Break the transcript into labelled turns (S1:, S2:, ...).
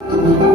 S1: Thank you.